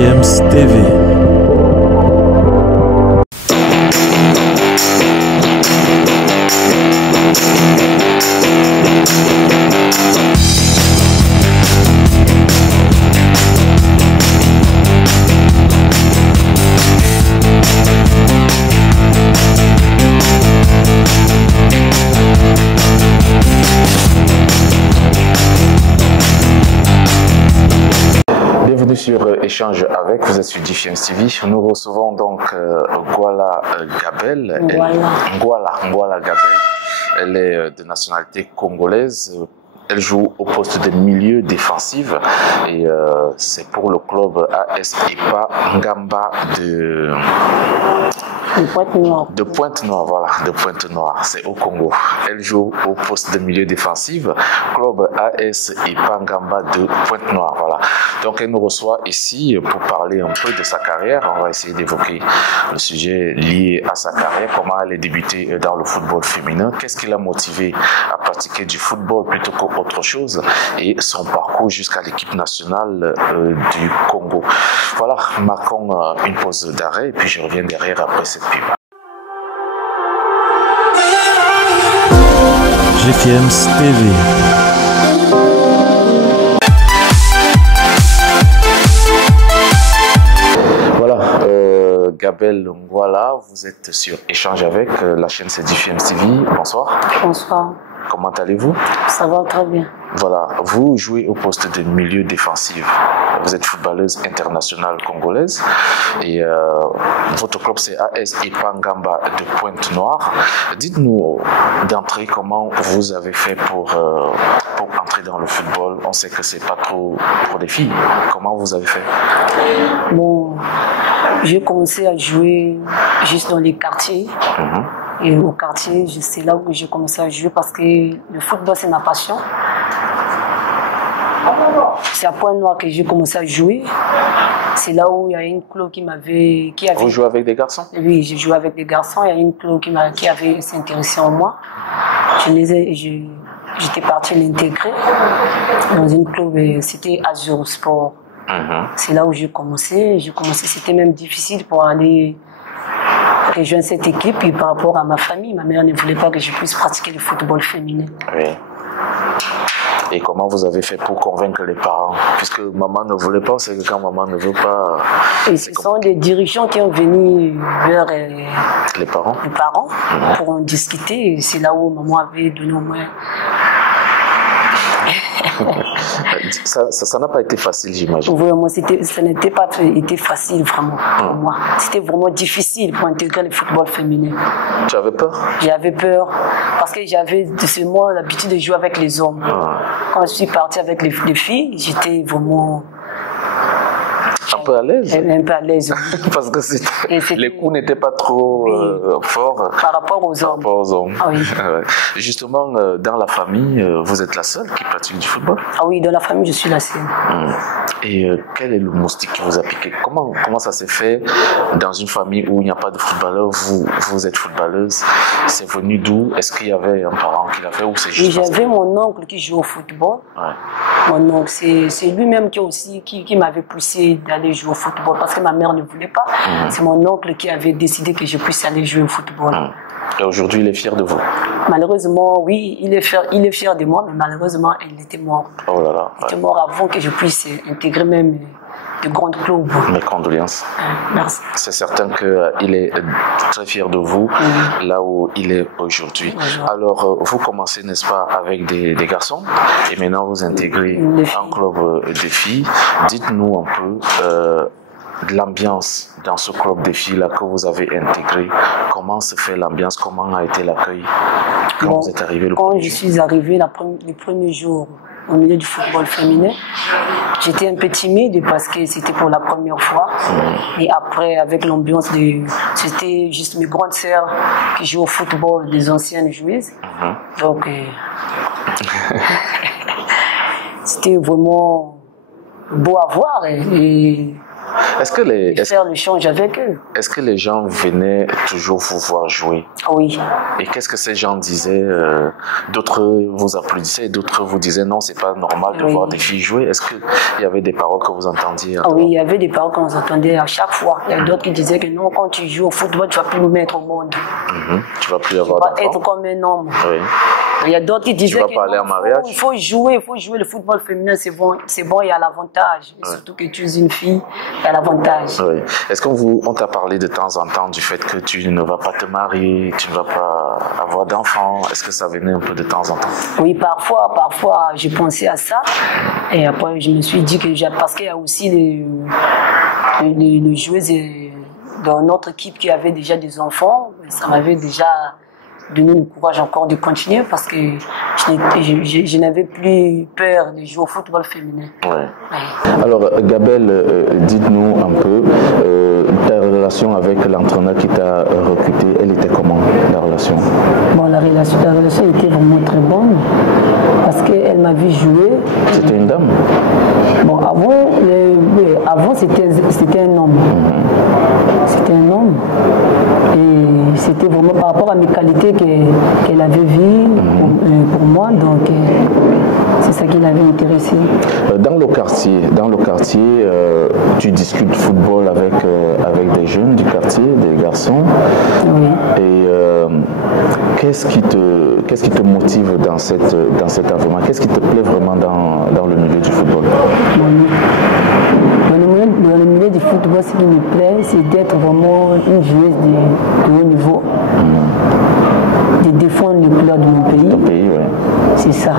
GFM's TV. Bienvenue sur Échange avec, vous êtes sur GFM's TV. Nous recevons donc Ngwala Gabel. Ngwala Gabel. Elle est de nationalité congolaise. Elle joue au poste de milieu défensif et c'est pour le club AS EPA Ngamba de Pointe-Noire, voilà, de Pointe-Noire, c'est au Congo. Elle joue au poste de milieu défensif, club AS EPA Ngamba de Pointe-Noire, voilà. Donc elle nous reçoit ici pour parler un peu de sa carrière. On va essayer d'évoquer le sujet lié à sa carrière, comment elle est débutée dans le football féminin, qu'est-ce qui l'a motivée à pratiquer du football plutôt qu'autre chose, et son parcours jusqu'à l'équipe nationale du Congo. Voilà, marquons une pause d'arrêt et puis je reviens derrière après cette pub. GFM's TV. Gabel Ngwala, vous êtes sur Échange avec, la chaîne c'est GFM's TV. Bonsoir. Bonsoir. Comment allez-vous? Ça va très bien. Voilà, vous jouez au poste de milieu défensif. Vous êtes footballeuse internationale congolaise et votre club c'est AS EPA Ngamba de Pointe-Noire. Dites-nous d'entrée comment vous avez fait pour entrer dans le football. On sait que c'est pas trop pour les filles. Comment vous avez fait? Bon, j'ai commencé à jouer juste dans les quartiers. Et au quartier, c'est là où j'ai commencé à jouer parce que le football, c'est ma passion. C'est à Pointe-Noire que j'ai commencé à jouer. C'est là où il y a une club qui avait... Vous jouez avec des garçons? Oui, j'ai joué avec des garçons. Il y a une club qui avait s'intéressé en moi. J'étais partie l'intégrer dans une club, c'était Azure Sport. C'est là où j'ai commencé. C'était même difficile pour aller rejoindre cette équipe. Et par rapport à ma famille, ma mère ne voulait pas que je puisse pratiquer le football féminin. Oui. Et comment vous avez fait pour convaincre les parents? Puisque maman ne voulait pas, c'est que quand maman ne veut pas... Et ce sont des dirigeants qui ont venu vers les parents pour en discuter. Et c'est là où maman avait donné au moins... Ça n'a pas été facile, j'imagine. Oui, moi, ça n'était pas été facile, vraiment, pour moi. C'était vraiment difficile pour intégrer le football féminin. Tu avais peur? J'avais peur, parce que j'avais seulement l'habitude de jouer avec les hommes. Quand je suis partie avec les filles, j'étais vraiment... Un peu à l'aise? Un peu à l'aise. Parce que les coups n'étaient pas trop forts par rapport aux hommes. Ah, oui. Justement, dans la famille, vous êtes la seule qui pratique du football? Ah oui, dans la famille, je suis la seule. Et quel est le moustique qui vous a piqué? Comment ça s'est fait dans une famille où il n'y a pas de footballeur? Vous êtes footballeuse. C'est venu d'où? Est-ce qu'il y avait un parent qui l'a fait ou c'est juste? J'avais mon oncle qui joue au football. Mon oncle, c'est lui-même qui m'avait poussé d'aller jouer au football parce que ma mère ne voulait pas. C'est mon oncle qui avait décidé que je puisse aller jouer au football. Et aujourd'hui, il est fier de vous? Malheureusement, oui, il est fier de moi, mais malheureusement, il était mort. Oh là là. Il était mort avant que je puisse intégrer même de grandes clubs. Mes condoléances. Merci. C'est certain qu'il est très fier de vous, là où il est aujourd'hui. Alors, vous commencez, n'est-ce pas, avec des garçons, et maintenant vous intégrez un club de filles. Dites-nous un peu de l'ambiance dans ce club de filles-là que vous avez intégré. Comment se fait l'ambiance? Comment a été l'accueil quand vous êtes arrivé? Quand je suis arrivé les premiers jours au milieu du football féminin, j'étais un peu timide parce que c'était pour la première fois. Et après, avec l'ambiance, c'était juste mes grandes sœurs qui jouent au football, des anciennes joueuses. Donc, c'était vraiment beau à voir. Et Est-ce que faire le change avec eux. Est-ce que les gens venaient toujours vous voir jouer? Oui. Et qu'est-ce que ces gens disaient? D'autres vous applaudissaient, d'autres vous disaient non, c'est pas normal de voir des filles jouer. Est-ce qu'il y avait des paroles que vous entendiez? Oui, il y avait des paroles qu'on entendait à chaque fois. Il y a d'autres qui disaient que non, quand tu joues au football, tu vas plus nous mettre au monde. Tu vas plus avoir d'enfants. Tu vas être comme un homme. Oui. Il y a d'autres qui disaient qu'il faut jouer le football féminin, c'est bon, il y a l'avantage. Surtout que tu es une fille, il y a l'avantage. Oui. Est-ce qu'on t'a parlé de temps en temps du fait que tu ne vas pas te marier, tu ne vas pas avoir d'enfants? Est-ce que ça venait un peu de temps en temps? Oui, parfois, j'ai pensé à ça. Et après, je me suis dit que parce qu'il y a aussi les joueuses dans notre équipe qui avaient déjà des enfants, ça m'avait déjà donné le courage encore de continuer parce que je n'avais plus peur de jouer au football féminin. Ouais. Alors, Gabelle, dites-nous un peu, ta relation avec l'entraîneur qui t'a recruté, elle était comment, la relation? Bon, la relation était vraiment très bonne parce qu'elle m'a vu jouer. C'était une dame? Bon, avant c'était un homme. C'était un homme. Et c'était vraiment par rapport à mes qualités qu'elle avait vues pour moi. Donc, c'est ça qui l'avait intéressé. Dans le quartier, tu discutes football avec des jeunes du quartier, des garçons. Oui. Et qu'est-ce qui te motive dans cet environnement? Qu'est-ce qui te plaît vraiment dans le milieu du football? Dans le milieu du football, ce qui me plaît, c'est d'être vraiment une joueuse de haut niveau, de défendre les couleurs de mon pays. Ton pays, oui. C'est ça.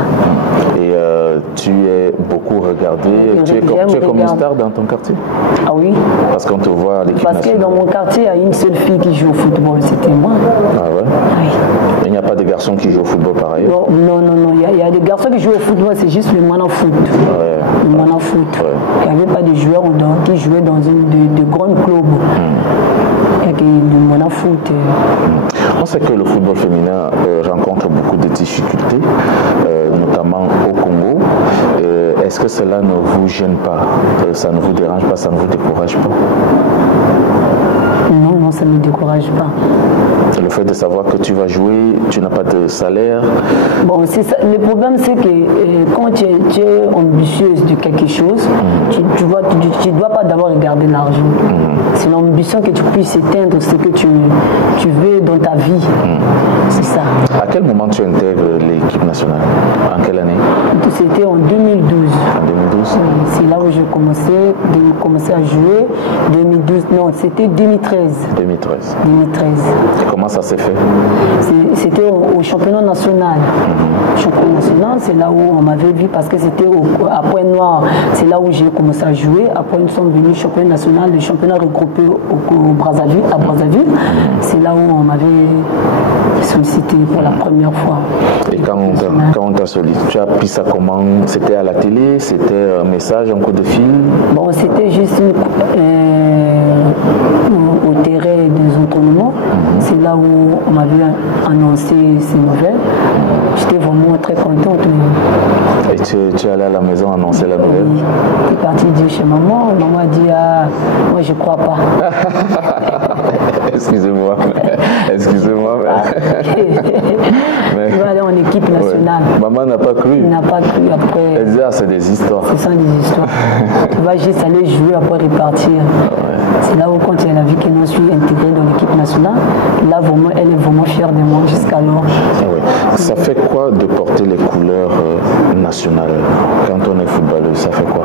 Et tu es beaucoup regardée. Tu es comme une star dans ton quartier? Ah oui. Parce qu'on te voit à l'équipe nationale. Parce que dans mon quartier, il y a une seule fille qui joue au football, c'était moi. Ah ouais? Oui. Il n'y a pas de garçons qui jouent au football par ailleurs? Non. Il y a des garçons qui jouent au football, c'est juste le Mana Foot. Ouais. Le Mana Foot. Ouais. Il n'y avait pas de joueurs qui jouaient dans de grands clubs. Il y a du Mana Foot. On sait que le football féminin rencontre beaucoup de difficultés, notamment au Congo. Est-ce que cela ne vous gêne pas? Ça ne vous dérange pas? Ça ne vous décourage pas? Non, ça ne me décourage pas. Le fait de savoir que tu vas jouer, tu n'as pas de salaire? Bon, c'est ça. Le problème, c'est que quand tu es ambitieuse de quelque chose, tu ne dois pas d'abord regarder l'argent. C'est l'ambition que tu puisses éteindre ce que tu veux dans ta vie. C'est ça. À quel moment tu intègres l'équipe nationale? En quelle année? C'était en 2012. En 2012? C'est là où j'ai commencé à jouer. 2012, non, c'était 2013. 2013. Et comment ça s'est fait? C'était au championnat national. Championnat national, c'est là où on m'avait vu parce que c'était à Pointe-Noire. C'est là où j'ai commencé à jouer. Après, nous sommes venus au championnat national, le championnat regroupé à Brazzaville. C'est là où on m'avait sollicité pour la première fois. Et quand on t'a sollicité, tu as pris ça comment? C'était à la télé? C'était un message, un coup de fil? Bon, c'était juste au terrain des entraînements. C'est là où on m'avait annoncé ces nouvelles. J'étais vraiment très contente. Et tu es allé à la maison annoncer la nouvelle? Oui. Je suis partie dire chez maman. Maman a dit moi je crois pas. Excusez-moi. Tu vas aller en équipe nationale. Ouais. Maman n'a pas cru. Elle n'a pas cru après. Elle disait c'est des histoires. Ce sont des histoires. Tu vas juste aller jouer après repartir. Ouais. C'est là où quand elle a vu que je suis intégrée dans l'équipe nationale, là vraiment elle est vraiment fière de moi jusqu'alors. Oui. Ça fait quoi de porter les couleurs nationales? Quand on est footballeur, ça fait quoi?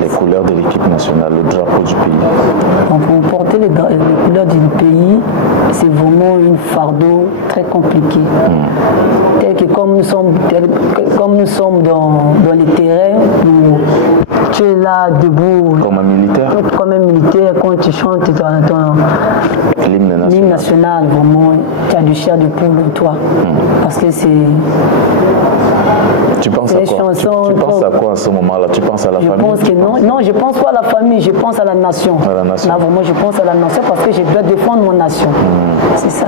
Les couleurs de l'équipe nationale, le drapeau du pays. Pour porter les couleurs du pays, c'est vraiment un fardeau très compliqué. Tel que comme nous sommes dans les terrains, tu es là debout. Comme un militaire? Comme un militaire, quand tu chantes ton l'hymne national, vraiment, tu as du chair de poule en toi. Parce que c'est... Tu penses à quoi? Tu penses à quoi à ce moment-là? Tu penses à la famille? Je pense que non, je pense pas à la famille, je pense à la nation. À la nation. Là, vraiment, je pense à la nation parce que je dois défendre mon nation. C'est ça.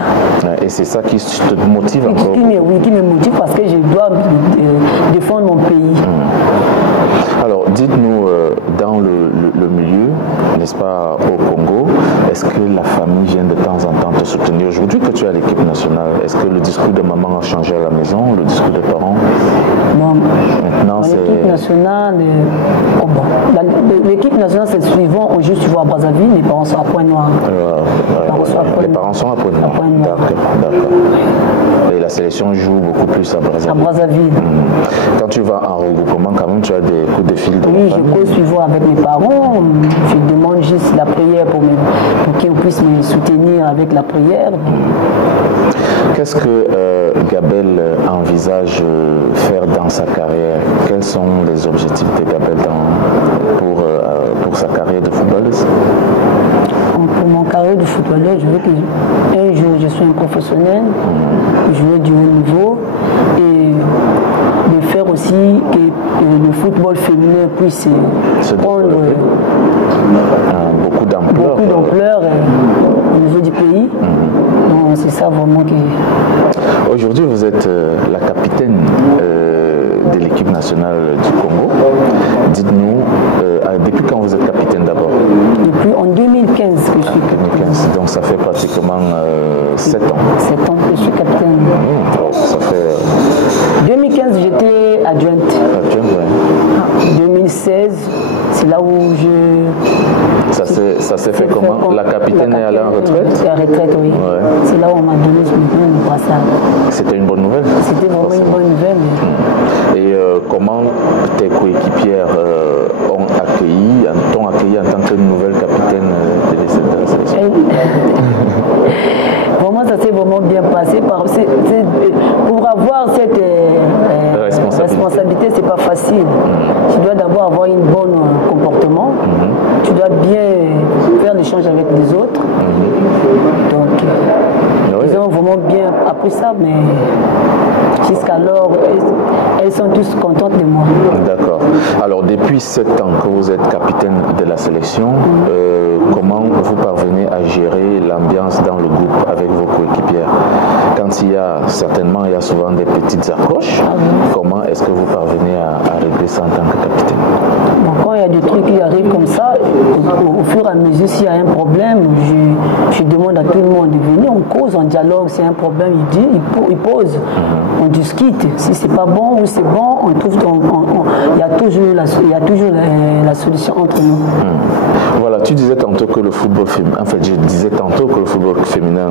Et c'est ça qui te motive encore? Oui, qui me motive parce que je dois défendre mon pays. Alors, dites-nous, dans le n'est-ce pas, au Congo, est-ce que la famille vient de temps en temps te soutenir? Aujourd'hui que tu es à l'équipe nationale, est-ce que le discours de maman a changé à la maison, le discours des parents? Bon, maintenant, c'est... L'équipe nationale, l'équipe nationale, c'est le suivant. On joue souvent à Brazzaville, les parents sont à Pointe-Noire. Les parents sont à Pointe-Noire. D'accord. Et la sélection joue beaucoup plus à Brazzaville. À Brazzaville. Quand tu vas en regroupement, quand même, tu as des coups de fil de Oui, je cause souvent avec mes parents. Je demande juste la prière pour qu'ils puissent me soutenir avec la prière. Qu'est-ce que Gabel envisage faire dans sa carrière? Quels sont les objectifs de Gabel pour sa carrière de footballeuse? Pour mon carrière de footballeur, je veux qu'un jour je sois un professionnel, jouer du haut niveau et de faire aussi que le football féminin puisse prendre beaucoup d'ampleur au niveau du pays. Donc c'est ça vraiment que... Aujourd'hui, vous êtes la capitaine de l'équipe nationale du Congo. Dites-nous, depuis quand vous êtes capitaine d'abord? Depuis en 2015 que je suis capitaine. Donc ça fait pratiquement 7 ans. 7 ans que je suis capitaine. Ça fait... 2015, j'étais adjointe. Adjointe, oui. 2016, c'est là où je... Ça s'est fait comment? La capitaine est allée en retraite? À retraite, oui. Ouais. C'est là où on m'a donné ce brassard. C'était une bonne nouvelle? C'était vraiment une bonne nouvelle. Et comment tes coéquipières t'ont accueilli en tant que nouvelle capitaine de la sélection? Vraiment, ça s'est vraiment bien passé. Pour avoir cette responsabilité, c'est pas facile. Tu dois d'abord avoir un bon comportement. Tu dois bien faire l'échange avec les autres. Donc, ils ont vraiment bien appris ça, mais jusqu'alors, elles sont tous contentes de moi. D'accord. Alors, depuis 7 ans que vous êtes capitaine de la sélection, comment vous parvenez à gérer l'ambiance dans le groupe avec vos coéquipières? Quand il y a souvent des petites accroches, comment est-ce que vous parvenez à régler ça en tant que capitaine? Bon, quand il y a des trucs qui arrivent comme ça, au fur et à mesure, s'il y a un problème, je demande à tout le monde de venir, on cause, on dialogue, c'est un problème, il pose, on discute. Si c'est pas bon ou c'est bon, on trouve, il y a toujours la solution entre nous. Voilà, tu disais tantôt que le football féminin, je disais tantôt que le football féminin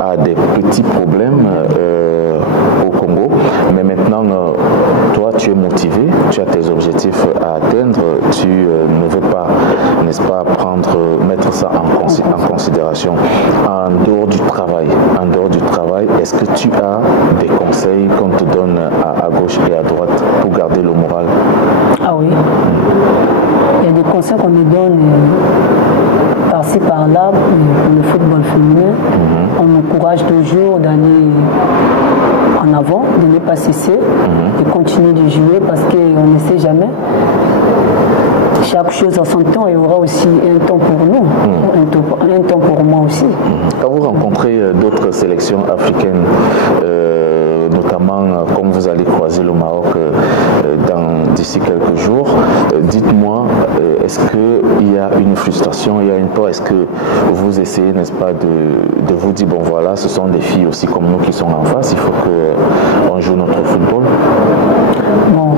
a des petits problèmes au Congo, mais maintenant, toi, tu es motivé, tu as tes objectifs à atteindre, tu ne veux pas, n'est-ce pas, mettre ça en considération. En dehors du travail, est-ce que tu as des conseils qu'on te donne à gauche et à droite pour garder le moral? Ah oui. Il y a des conseils qu'on me donne par-ci par-là pour le football féminin. On m'encourage toujours d'aller en avant, de ne pas cesser, de continuer de jouer parce qu'on ne sait jamais. Chaque chose en son temps, il y aura aussi un temps pour nous, un temps pour moi aussi. Quand vous rencontrez d'autres sélections africaines, notamment comme vous allez croiser le Maroc d'ici quelques jours, dites-moi, est-ce qu'il y a une frustration, il y a une peur, est-ce que vous essayez, n'est-ce pas, de vous dire, bon voilà, ce sont des filles aussi comme nous qui sont en face, il faut qu'on joue notre football? Bon,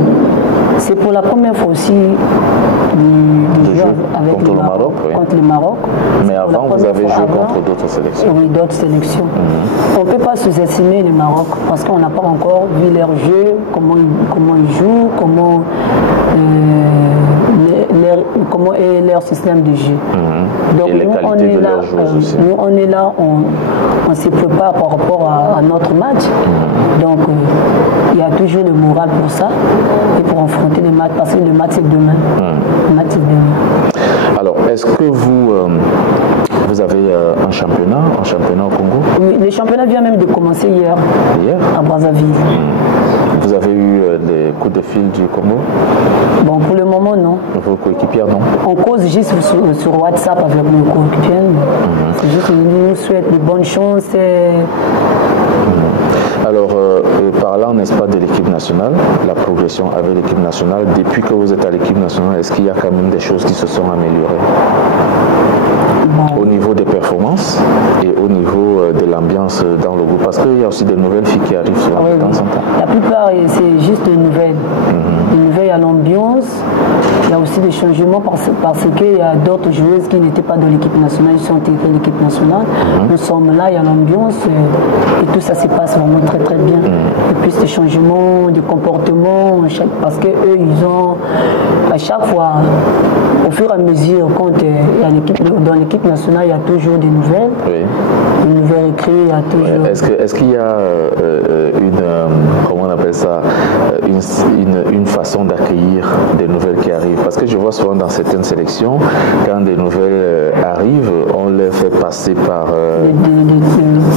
c'est pour la première fois aussi de jouer avec contre le Maroc, oui. Contre le Maroc. Mais avant, vous avez joué contre d'autres sélections. Oui, d'autres sélections. On ne peut pas sous-estimer le Maroc parce qu'on n'a pas encore vu leur jeu, comment ils jouent, comment est leur système de jeu. Donc et les qualités de leurs joueurs aussi. Nous, on est là, on se prépare par rapport à notre match. Donc, il y a toujours le moral pour ça et pour affronter le match parce que le match c'est demain. Le match c'est demain. Alors, est-ce que vous avez un championnat au Congo? Oui, le championnat vient même de commencer hier. Hier? À Brazzaville. Vous avez eu des coups de fil du Congo? Bon, pour le moment, non. Vos coéquipières, non? On cause cause juste sur WhatsApp avec nos coéquipiers. C'est juste qu'ils nous souhaitent de bonnes chances. Alors, parlant, n'est-ce pas, de l'équipe nationale, la progression avec l'équipe nationale, depuis que vous êtes à l'équipe nationale, est-ce qu'il y a quand même des choses qui se sont améliorées au niveau des performances et au niveau de l'ambiance dans le groupe? Parce qu'il y a aussi des nouvelles filles qui arrivent souvent de temps en temps. La plupart, c'est juste des nouvelles. Des nouvelles à l'ambiance. Il y a aussi des changements parce qu'il y a d'autres joueuses qui n'étaient pas dans l'équipe nationale, ils sont intégrés à l'équipe nationale. Nous sommes là, il y a l'ambiance et tout ça se passe vraiment très très bien. Et puis des changements de comportement, parce qu'eux, ils ont à chaque fois, au fur et à mesure, quand il y a dans l'équipe nationale, il y a toujours des nouvelles. Des nouvelles écrites, il y a toujours... Est-ce qu'il y a comment on appelle ça, une façon d'accueillir des nouvelles qui arrivent? Parce que je vois souvent dans certaines sélections, quand des nouvelles arrivent, on les fait passer par...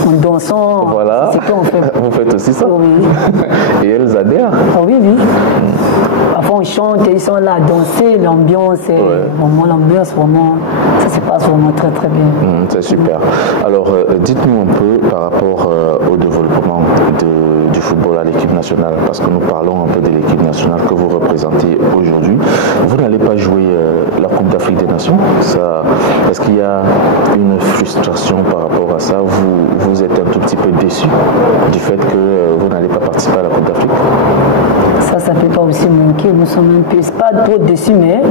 en dansant, voilà. C'est ce qu'on fait. Vous faites aussi ça? Oui. Et elles adhèrent? Ah oui. Parfois on chante et ils sont là à danser, l'ambiance, vraiment l'ambiance, vraiment, ça se passe vraiment très très bien. C'est super. Alors, dites-nous un peu par rapport au développement du football à l'équipe nationale, parce que nous parlons un peu de l'équipe nationale que vous représentez aujourd'hui. Vous n'allez pas jouer la Coupe d'Afrique des Nations. Est-ce qu'il y a une frustration par rapport à ça? Vous êtes un tout petit peu déçu du fait que vous n'allez pas participer à la Coupe d'Afrique? Ça ne fait pas aussi manquer. Nous sommes un peu, c'est pas trop déçus, mais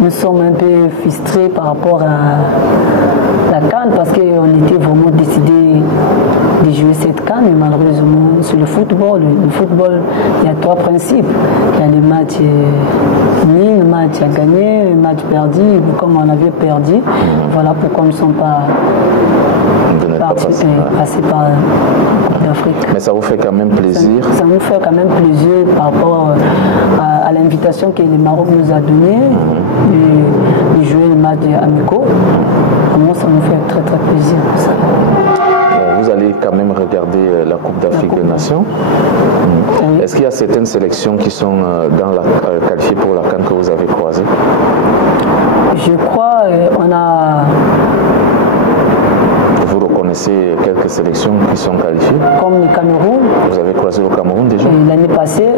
nous sommes un peu frustrés par rapport à la CAN parce qu'on était vraiment décidé de jouer cette CAN, mais malheureusement, sur le football, il y a trois principes. Il y a le match nul, le match à gagner, le match perdu. Et comme on avait perdu, voilà pourquoi nous ne sommes pas passés par l'Afrique. Mais ça vous fait quand même plaisir? Ça nous fait quand même plaisir par rapport à l'invitation que le Maroc nous a donnée de jouer le match amicaux. Moi, ça nous fait très très plaisir pour ça. Vous allez quand même regarder la Coupe d'Afrique des Nations. Oui. Est-ce qu'il y a certaines sélections qui sont qualifiées pour la CAN que vous avez croisées? Je crois on a... Vous reconnaissez quelques sélections qui sont qualifiées? Comme le Cameroun. Vous avez croisé le Cameroun déjà? L'année passée,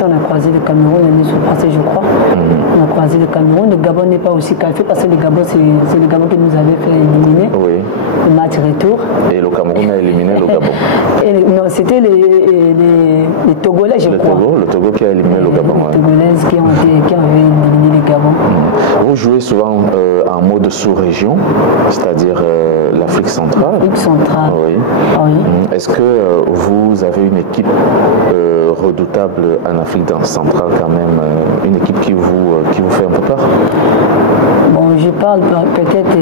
on a croisé le Cameroun, l'année passée je crois. On a croisé le Cameroun. Le Gabon n'est pas aussi qualifié parce que le Gabon, c'est le Gabon qui nous avait fait éliminer. Oui. Le match retour. Et le Cameroun a éliminé le Gabon? Non, c'était les Togolais, je crois. Le Togo qui a éliminé le Gabon. Les Togolais qui avaient éliminé le Gabon. Vous jouez souvent en mode sous-région, c'est-à-dire l'Afrique centrale. L'Afrique centrale. Oui. Oui. Est-ce que vous avez une équipe redoutable en Afrique centrale quand même, une équipe qui vous fait un peu peur? Bon, je parle peut-être,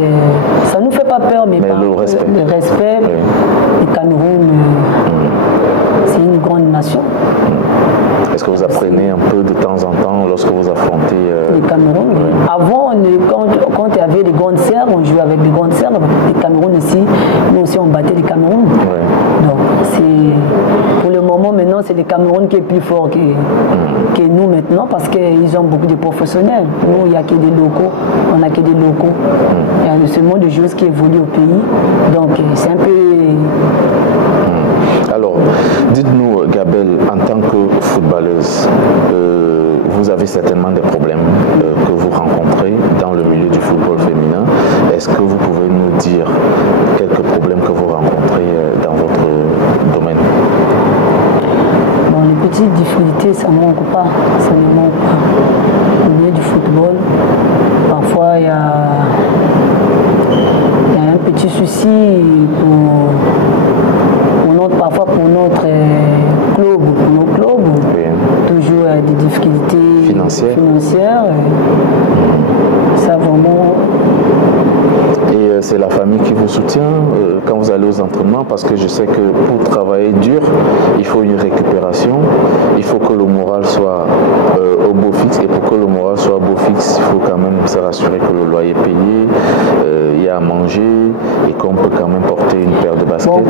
ça ne nous fait pas peur, mais le respect. Le respect, oui. Le Cameroun, c'est une grande nation. Est-ce que vous apprenez un peu de temps en temps lorsque vous affrontez le Cameroun? Oui. Avant, quand il y avait des grandes sœurs, on jouait avec des grandes sœurs. Le Cameroun ici, nous aussi on battait le Cameroun. Oui. Donc pour le moment maintenant, c'est le Cameroun qui est plus fort que nous maintenant parce qu'ils ont beaucoup de professionnels. Nous, il n'y a que des locaux. On n'a que des locaux. Il y a seulement des joueuses qui évoluent au pays. Donc c'est un peu... Alors, dites-nous, Gabel, en tant que footballeuse, vous avez certainement des problèmes que vous rencontrez dans le milieu du football féminin. Est-ce que vous pouvez nous dire quelques problèmes que vous rencontrez dans votre domaine? Bon, les petites difficultés, ça ne manque pas. Ça ne manque pas. Au milieu du football, parfois il y a un petit souci parfois pour notre club, oui. Toujours des difficultés financières. Ça vraiment. Et c'est la famille qui vous soutient quand vous allez aux entraînements, parce que je sais que pour travailler dur, il faut une récupération, il faut que le moral soit au beau fixe, et pour que le moral soit au beau fixe, il faut quand même se rassurer que le loyer est payé, il y a à manger et qu'on peut quand même porter une paire de baskets. Bon,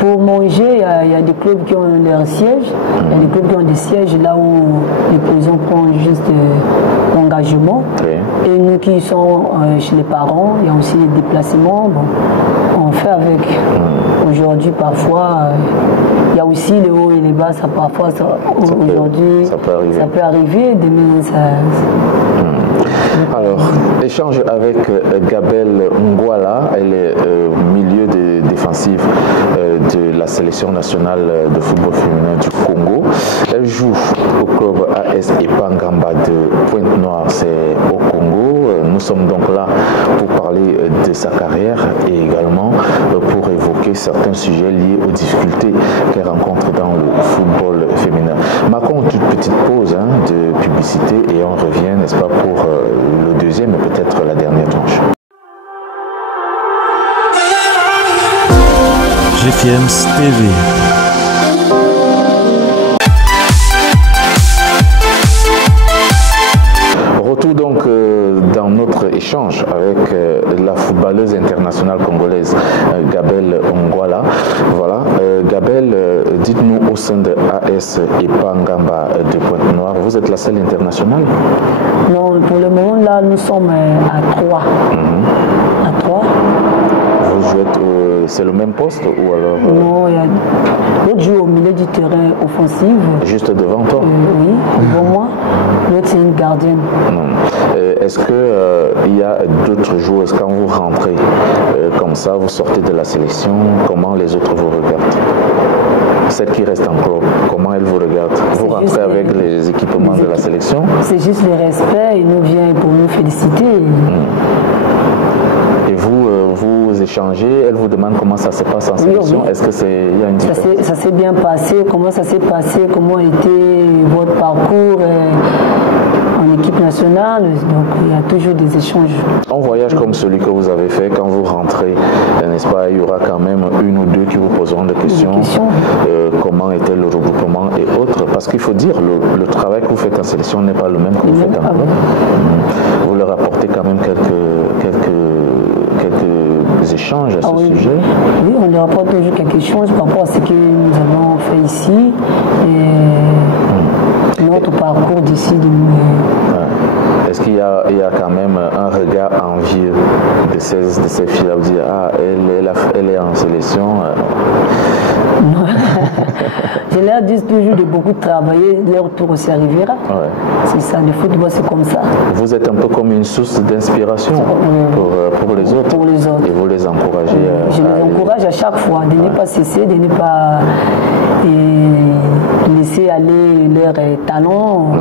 pour manger, il y a des clubs qui ont leur siège, il y a des clubs qui ont des sièges là où les paysans prennent juste l'engagement encouragement. Oui. Et nous qui sommes chez les parents, il y a aussi les déplacements. Bon, on fait avec. Aujourd'hui, parfois, il y a aussi les hauts et les bas. Ça, parfois, aujourd'hui, ça peut arriver. Demain, ça... Alors, échange avec Gabelle Ngwala, elle est milieu défensif de la sélection nationale de football féminin du Congo. Elle joue au club AS Ipangamba de Pointe-Noire, c'est au Congo. Nous sommes donc là pour parler de sa carrière et également pour évoquer certains sujets liés aux difficultés qu'elle rencontre dans le football féminin. Marquons une petite pause de publicité et on revient, n'est-ce pas, pour le deuxième et peut-être la dernière tranche. GFM's TV. Retour donc dans notre échange avec la footballeuse internationale congolaise Gabelle Ngwala. Voilà, Gabelle, dites-nous au sein de AS Ipangamba de Pointe-Noire, vous êtes la seule internationale? Non, pour le moment là, nous sommes à 3. À 3. Vous jouez, c'est le même poste ou alors Non, il y a l'autre joue au milieu du terrain offensif. Juste devant toi? Oui, devant moi. L'autre c'est une gardienne. Est-ce qu'il y a d'autres joueuses quand vous rentrez comme ça, vous sortez de la sélection, comment les autres vous regardent? Celles qui restent en club, comment elles vous regardent? Vous rentrez avec les équipements de la sélection? C'est juste le respect, ils nous viennent pour nous féliciter. Et vous échangez, elle vous demande comment ça se passe en sélection. Oui. Est-ce que y a une différence? Ça s'est bien passé, comment ça s'est passé, comment était votre parcours en équipe nationale, donc il y a toujours des échanges. Un voyage comme celui que vous avez fait, quand vous rentrez, n'est-ce pas, il y aura quand même une ou deux qui vous poseront des questions. Comment était le regroupement et autres, parce qu'il faut dire, le travail que vous faites en sélection n'est pas le même que vous faites en club. Vous leur apportez quand même quelques échanges à ce sujet. Oui, on leur apporte toujours quelques échanges par rapport à ce que nous avons fait ici et notre parcours d'ici. Est-ce qu'il y a quand même un regard envieux de ces filles-là, vous dire elle est en sélection? Je leur dis toujours de beaucoup travailler, leur tour aussi arrivera. Ouais. C'est ça, le football c'est comme ça. Vous êtes un peu comme une source d'inspiration pour les autres. Pour les autres. Et vous les encouragez. Je les encourage à chaque fois de ne pas cesser, de ne pas laisser aller leurs talents.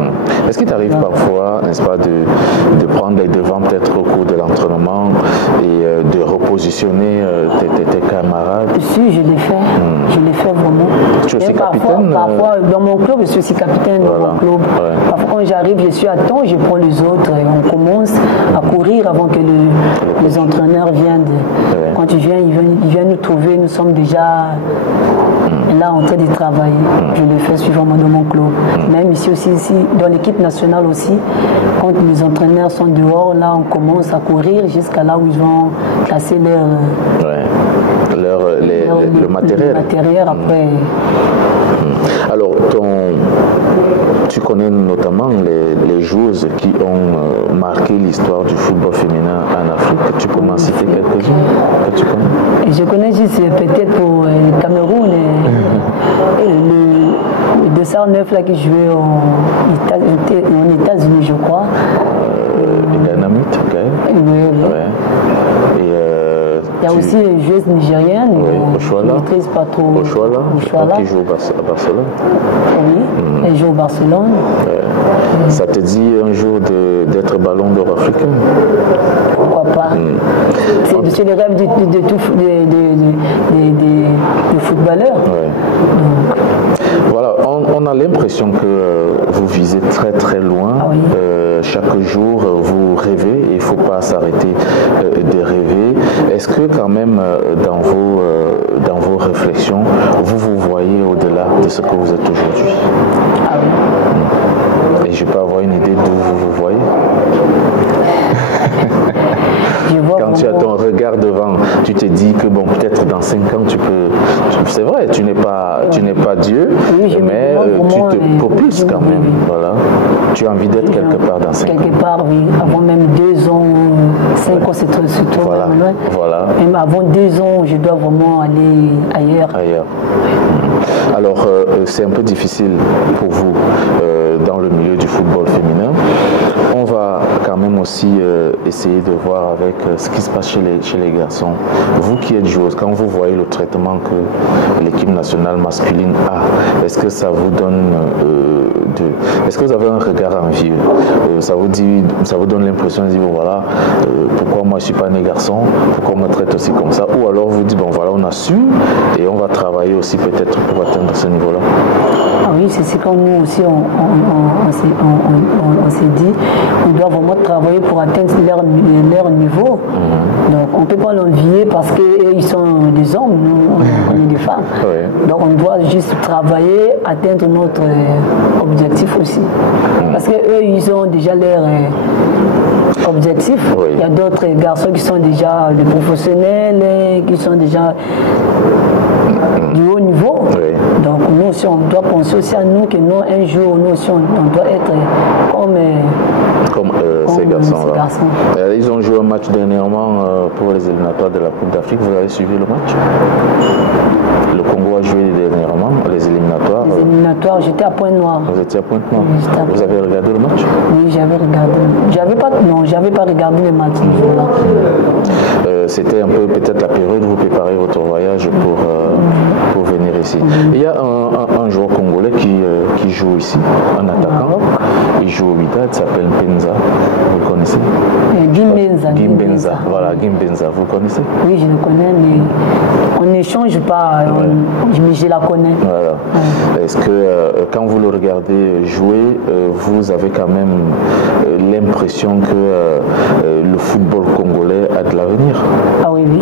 Est-ce qu'il t'arrive parfois, n'est-ce pas, de prendre les devants peut-être au cours de l'entraînement et de repositionner tes camarades? Si, je l'ai fait. Je l'ai fait vraiment. Tu es aussi capitaine? Parfois, dans mon club, je suis aussi capitaine dans mon club. Ouais. Parfois, quand j'arrive, je suis à temps, je prends les autres et on commence à courir avant que les entraîneurs viennent. Ouais. Quand ils viennent nous trouver, nous sommes déjà là en train de travailler. Je le fais suivant dans mon club. Même ici aussi, dans l'équipe nationale aussi, quand les entraîneurs sont dehors, là on commence à courir jusqu'à là où ils vont classer le matériel. Le matériel après. Alors, tu connais notamment les joueuses qui ont marqué l'histoire du football féminin en Afrique. Tu peux m'en citer quelques-unes que tu connais? Je connais juste peut-être pour le Cameroun, le 209 là qui jouait en États-Unis, je crois. Dynamite, ok. Oui. Ouais. Il y a aussi les joueuses nigériennes. Oshoala. Je ne maîtrise pas trop. Oshoala. Qui joue à Barcelone. Oui, elle joue au Barcelone. Ça te dit un jour d'être ballon d'or africain? Pourquoi pas? C'est le rêve des footballeurs. Voilà, on a l'impression que vous visez très très loin. Chaque jour, vous rêvez et il ne faut pas s'arrêter de rêver. Est-ce que quand même, dans vos réflexions, vous voyez au-delà de ce que vous êtes aujourd'hui? Et je peux avoir une idée d'où vous voyez? Quand tu as ton regard devant, tu te dis que bon, peut-être dans 5 ans, tu peux... C'est vrai, tu n'es pas Dieu, oui, mais tu te propulses quand même. Voilà. Tu as envie d'être quelque part dans 5 ans. Quelque part, oui. Avant même 2 ans, 5 ans, c'est trop voilà. loin. Voilà. Même avant 2 ans, je dois vraiment aller ailleurs. Alors, c'est un peu difficile pour vous dans le milieu du football féminin. On va quand même aussi essayer de voir avec ce qui se passe chez les garçons. Vous qui êtes joueuse, quand vous voyez le traitement que l'équipe nationale masculine a, est-ce que ça vous donne est-ce que vous avez un regard envieux? Ça vous donne l'impression de dire, bon, voilà, pourquoi moi je ne suis pas né garçon? Pourquoi on me traite aussi comme ça? Ou alors vous dites, bon voilà, on a su et on va travailler aussi peut-être pour atteindre ce niveau-là. Ah oui, c'est ce que nous aussi on s'est dit, on doit vraiment travailler pour atteindre leur niveau. Donc on ne peut pas l'envier parce qu'ils sont des hommes, nous on est des femmes. Oui. Donc on doit juste travailler, atteindre notre objectif aussi. Parce qu'eux, ils ont déjà leur objectif. Oui. Il y a d'autres garçons qui sont déjà des professionnels, qui sont déjà du haut niveau. Oui. Donc nous aussi, on doit penser aussi à nous que nous, un jour, nous aussi, on doit être comme ces garçons-là. Ils ont joué un match dernièrement pour les éliminatoires de la Coupe d'Afrique. Vous avez suivi le match? Le Congo a joué dernièrement les éliminatoires. Les éliminatoires, j'étais à Pointe-Noire. Vous étiez à Pointe-Noire? Oui, vous avez regardé le match? Oui, j'avais regardé. J'avais pas regardé le match ce jour-là. C'était un peu peut-être la période où vous préparez votre voyage pour venir ici. Il y a un joueur congolais qui joue ici, un attaquant. Il joue au Wydad, il s'appelle Mbenza. Vous le connaissez? Gimbenza. Voilà, Gimbenza. Vous le connaissez? Oui, je le connais, mais on n'échange pas. Mais je la connais. Voilà. Est-ce que quand vous le regardez jouer, vous avez quand même l'impression que le football congolais a de l'avenir? Ah oui, oui.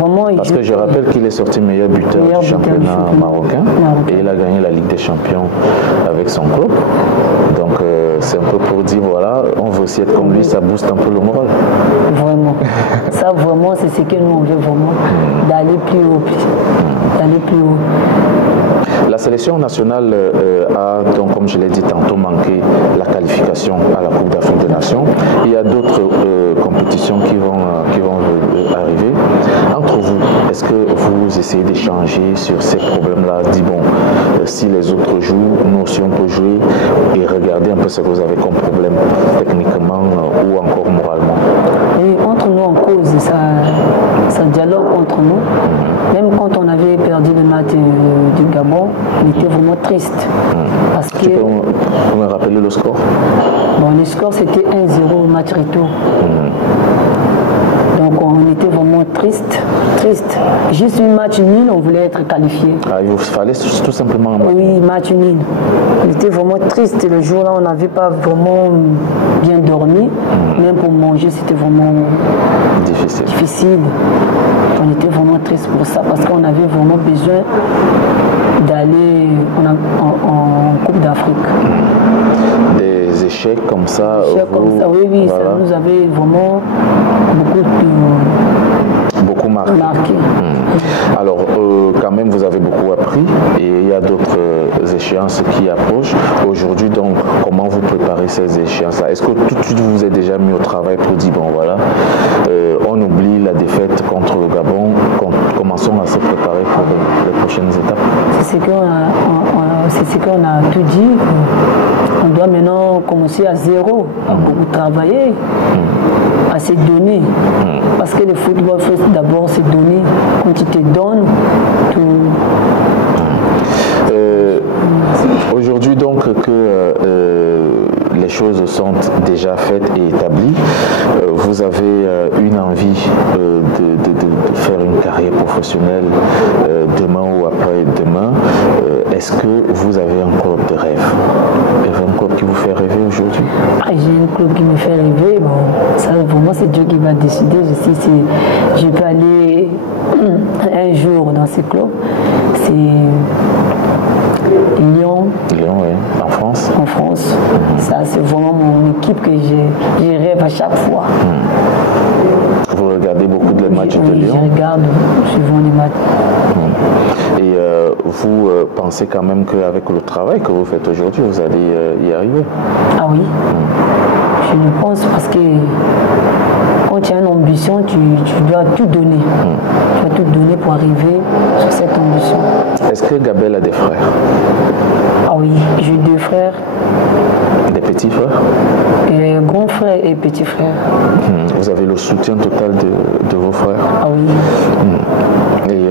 Vraiment, parce que je rappelle qu'il est sorti meilleur buteur du championnat marocain et il a gagné la Ligue des Champions avec son club. Donc c'est un peu pour dire voilà, on veut aussi être comme lui, ça booste un peu le moral. Vraiment. Ça vraiment, c'est ce que nous on veut vraiment, d'aller plus haut. D'aller plus haut. La sélection nationale a, donc, comme je l'ai dit tantôt, manqué la qualification à la Coupe d'Afrique des Nations. Il y a d'autres compétitions qui vont arriver. Entre vous, est-ce que vous essayez d'échanger sur ces problèmes-là? Dit bon, si les autres jouent, nous aussi on peut jouer et regarder un peu ce que vous avez comme problème techniquement ou encore moralement. Et entre nous en cause, ça dialogue entre nous. Même quand on avait perdu le match du Gabon, on était vraiment triste. Parce que, vous me rappelez le score? Bon, le score c'était 1-0 match retour. Donc on était vraiment triste. Juste un match nul, on voulait être qualifié. Ah, il vous fallait tout simplement un match nul. Oui, match nul. On était vraiment triste. Le jour-là, on n'avait pas vraiment bien dormi. Même pour manger, c'était vraiment difficile. On était vraiment triste pour ça parce qu'on avait vraiment besoin d'aller en Coupe d'Afrique. Des échecs comme ça? Oui, voilà. Ça nous avait vraiment beaucoup marqué. Alors, quand même, vous avez beaucoup appris et il y a d'autres échéances qui approchent. Aujourd'hui, donc, comment vous préparez ces échéances-là? Est-ce que tout de suite vous vous êtes déjà mis au travail pour dire, bon voilà, on oublie la défaite contre le Gabon, commençons à se préparer pour les prochaines étapes? C'est ce qu'on a tout dit. On doit maintenant commencer à zéro, à beaucoup travailler, à se donner. Parce que le football, il faut d'abord se donner. Quand tu te donnes, tout. Aujourd'hui, donc, que les choses sont déjà faites et établies, vous avez une envie de faire une carrière professionnelle demain ou après-demain. Est-ce que vous avez un club de rêve? Un club qui vous fait rêver aujourd'hui? J'ai un club qui me fait rêver. Bon, ça, pour moi, c'est Dieu qui va décider. Je sais si je peux aller un jour dans ce club. C'est Lyon. Lyon, oui. En France? En France. C'est Ça, c'est vraiment mon équipe que je rêve à chaque fois. Vous regardez beaucoup de matchs de Lyon? Je regarde souvent les matchs. Et vous pensez quand même qu'avec le travail que vous faites aujourd'hui, vous allez y arriver? Ah oui, je le pense parce que quand tu as une ambition, tu dois tout donner. Tu dois tout donner pour arriver sur cette ambition. Est-ce que Gabel a des frères? Ah oui, j'ai 2 frères. Des petits frères? Et grand frère et petit frère. Vous avez le soutien total de vos frères? Ah oui. Et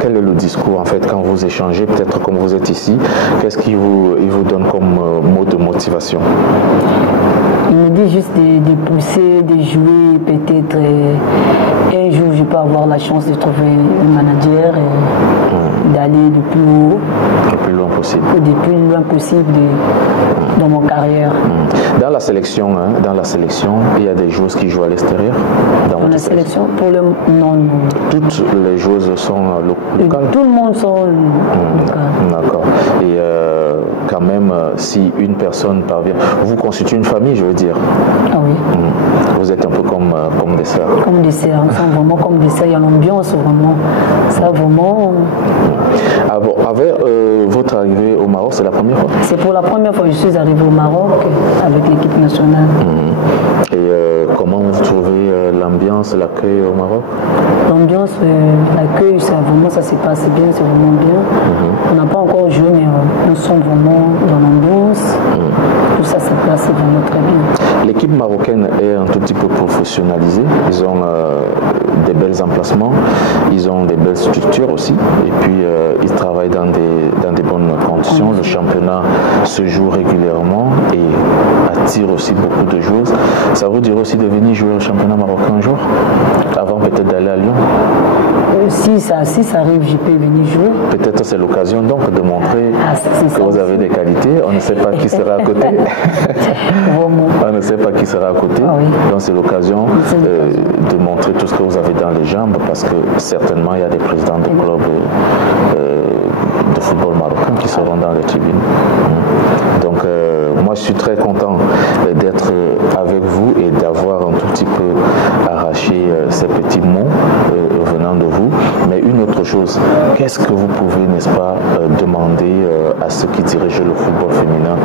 quel est le discours en fait quand vous échangez, peut-être comme vous êtes ici, qu'est-ce qu'il vous donne comme mot de motivation? Il me dit juste de pousser, de jouer, peut-être un jour je peux avoir la chance de trouver un manager et d'aller le plus haut. Le plus loin possible. Le plus loin possible dans mon carrière. Dans la sélection, il y a des joueuses qui jouent à l'extérieur. Dans la sélection, pour le non. Toutes les joueuses sont locales. Tout le monde sont locales. D'accord. Et quand même, si une personne parvient, vous constituez une famille, je veux dire. Ah oui. Vous êtes un peu comme des sœurs. Comme des sœurs, nous sommes vraiment comme des sœurs. Il y a l'ambiance vraiment. Ça vraiment. Ah bon, avec votre arrivée au Maroc, c'est la première fois? C'est pour la première fois que je suis arrivé au Maroc avec l'équipe nationale. Et comment vous trouvez l'ambiance, l'accueil au Maroc? L'ambiance, l'accueil, ça s'est passé bien, c'est vraiment bien. On n'a pas encore joué, mais nous sommes vraiment dans l'ambiance. Tout ça s'est passé vraiment très bien. L'équipe marocaine est un tout petit peu professionnalisée. Ils ont des bels emplacements, ils ont des belles structures aussi. Et puis ils travaillent dans des bonnes conditions. Le championnat se joue régulièrement et attire aussi beaucoup de joueuses. Ça vous dirait aussi de venir jouer au championnat marocain un jour, avant peut-être d'aller à Lyon? Si ça arrive, je peux venir jouer. Peut-être c'est l'occasion donc de montrer que vous avez des qualités. On ne sait pas qui sera à côté. On ne sait pas qui sera à côté. Ah oui. Donc c'est l'occasion de montrer tout ce que vous avez dans les jambes, parce que certainement il y a des présidents de clubs de football marocain qui seront dans les tribunes. Donc moi je suis très content d'être avec vous et d'avoir un tout petit peu arraché ces petits mots venant de vous. Mais une autre chose, qu'est-ce que vous pouvez, n'est-ce pas, demander à ceux qui dirigent le football féminin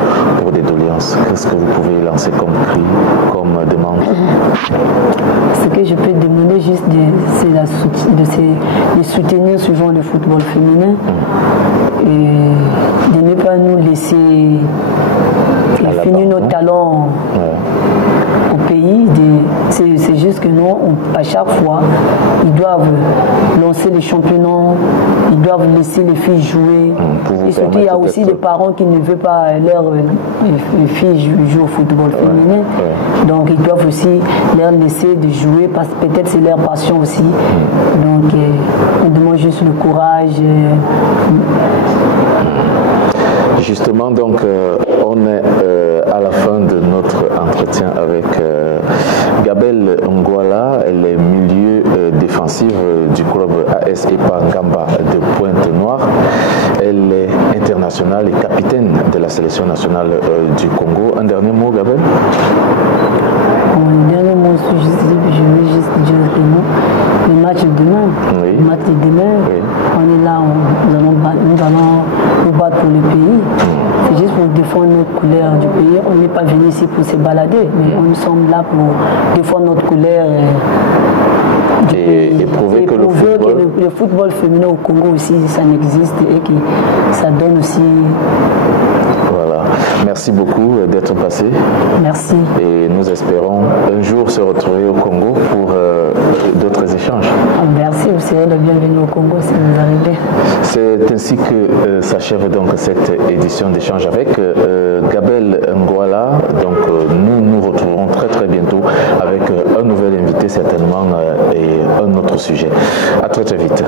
pour des doléances? Qu'est-ce que vous pouvez lancer comme cri, comme demande? Ce que je peux demander juste, c'est de soutenir souvent le football féminin et de ne pas nous laisser finir nos talents au pays. C'est juste que nous, à chaque fois, ils doivent lancer les championnats, ils doivent laisser les filles jouer. Et surtout, il y a aussi des parents qui ne veulent pas les filles jouer au football féminin. Donc, ils doivent aussi leur laisser de jouer parce que peut-être c'est leur passion aussi. Donc, on demande juste le courage. Justement, donc, on est à la fin de notre entretien avec Gabel Ngwala. Elle est milieu défensif du club AS EPA Ngamba de Pointe-Noire. Elle est internationale et capitaine de la sélection nationale du Congo. Un dernier mot, Gabel? Le dernier mot, je veux juste dire que nous, le match de demain, le match de demain, on est là, nous allons nous battre pour le pays. C'est juste pour défendre notre couleur du pays. On n'est pas venu ici pour se balader, mais nous sommes là pour défendre notre couleur du pays. Et prouver que le football féminin au Congo aussi, ça existe et que ça donne aussi. Voilà. Merci beaucoup d'être passé. Merci. Et nous espérons un jour se retrouver au Congo pour d'autres échanges. Merci, vous serez le bienvenu au Congo si vous arrivez. C'est ainsi que s'achève donc cette édition d'échange avec Gabel Ngwala. Donc nous nous retrouverons très très bientôt avec un nouvel invité certainement et un autre sujet. À très très vite.